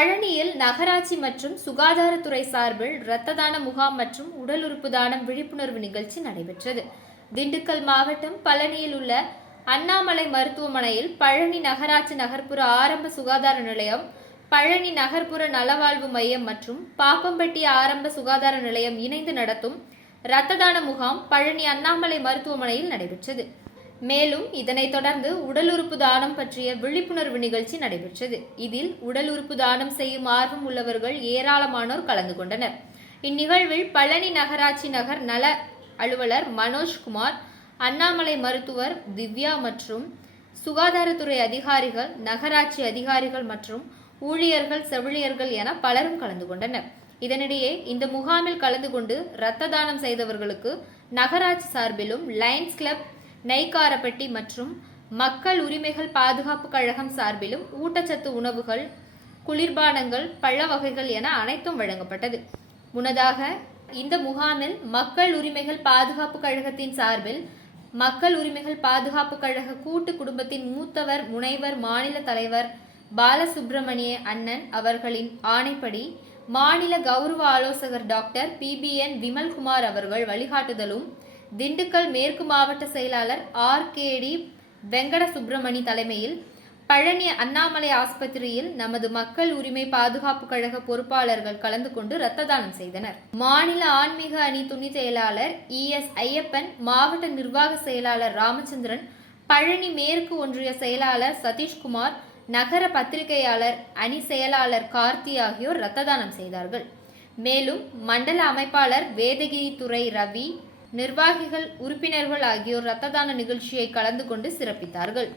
பழனியில் நகராட்சி மற்றும் சுகாதாரத்துறை சார்பில் இரத்த தான முகாம் மற்றும் உடல் உறுப்பு தானம் விழிப்புணர்வு நிகழ்ச்சி நடைபெற்றது. திண்டுக்கல் மாவட்டம் பழனியில் உள்ள அண்ணாமலை மருத்துவமனையில் பழனி நகராட்சி நகர்ப்புற ஆரம்ப சுகாதார நிலையம் பழனி நகர்ப்புற நலவாழ்வு மையம் மற்றும் பாப்பம்பட்டி ஆரம்ப சுகாதார நிலையம் இணைந்து நடத்தும் இரத்த தான முகாம் பழனி அண்ணாமலை மருத்துவமனையில் நடைபெற்றது. மேலும் இதனைத் தொடர்ந்து உடல் உறுப்பு தானம் பற்றிய விழிப்புணர்வு நிகழ்ச்சி நடைபெற்றது. இதில் உடல் உறுப்பு தானம் செய்யும் ஆர்வம் உள்ளவர்கள் ஏராளமானோர் கலந்து கொண்டனர். இந்நிகழ்வில் பழனி நகராட்சி நகர் நல அலுவலர் மனோஜ்குமார் அண்ணாமலை மருத்துவர் திவ்யா மற்றும் சுகாதாரத்துறை அதிகாரிகள் நகராட்சி அதிகாரிகள் மற்றும் ஊழியர்கள் செவிலியர்கள் என பலரும் கலந்து கொண்டனர். இதனிடையே இந்த முகாமில் கலந்து கொண்டு இரத்த தானம் செய்தவர்களுக்கு நகராட்சி சார்பிலும் லயன்ஸ் கிளப் நெய்க்காரப்பட்டி மற்றும் மக்கள் உரிமைகள் பாதுகாப்பு கழகம் சார்பிலும் ஊட்டச்சத்து உணவுகள் குளிர்பானங்கள் பழ வகைகள் என அனைத்தும் வழங்கப்பட்டது. முன்னதாக இந்த முகாமில் மக்கள் உரிமைகள் பாதுகாப்பு கழகத்தின் சார்பில் மக்கள் உரிமைகள் பாதுகாப்பு கழக கூட்டு குடும்பத்தின் மூத்தவர் முனைவர் மாநில தலைவர் பாலசுப்பிரமணிய அண்ணன் அவர்களின் ஆணைப்படி மாநில கௌரவ ஆலோசகர் டாக்டர் பிபிஎன் விமல்குமார் அவர்கள் வழிகாட்டுதலும் திண்டுக்கல் மேற்கு மாவட்ட செயலாளர் ஆர் கேடி வெங்கட சுப்பிரமணி தலைமையில் பழனி அண்ணாமலை ஆஸ்பத்திரியில் நமது மக்கள் உரிமை பாதுகாப்பு கழக பொறுப்பாளர்கள் கலந்து கொண்டு ரத்த தானம் செய்தனர். மாநில ஆன்மீக அணி துணை செயலாளர் இ எஸ் ஐயப்பன் மாவட்ட நிர்வாக செயலாளர் ராமச்சந்திரன் பழனி மேற்கு ஒன்றிய செயலாளர் சதீஷ்குமார் நகர பத்திரிகையாளர் அணி செயலாளர் கார்த்தி ஆகியோர் ரத்த தானம் செய்தார்கள். மேலும் மண்டல அமைப்பாளர் வேதகிரி துறை ரவி நிர்வாகிகள் உறுப்பினர்கள் ஆகியோர் இரத்த தான நிகழ்ச்சியை கலந்து கொண்டு சிறப்பித்தார்கள்.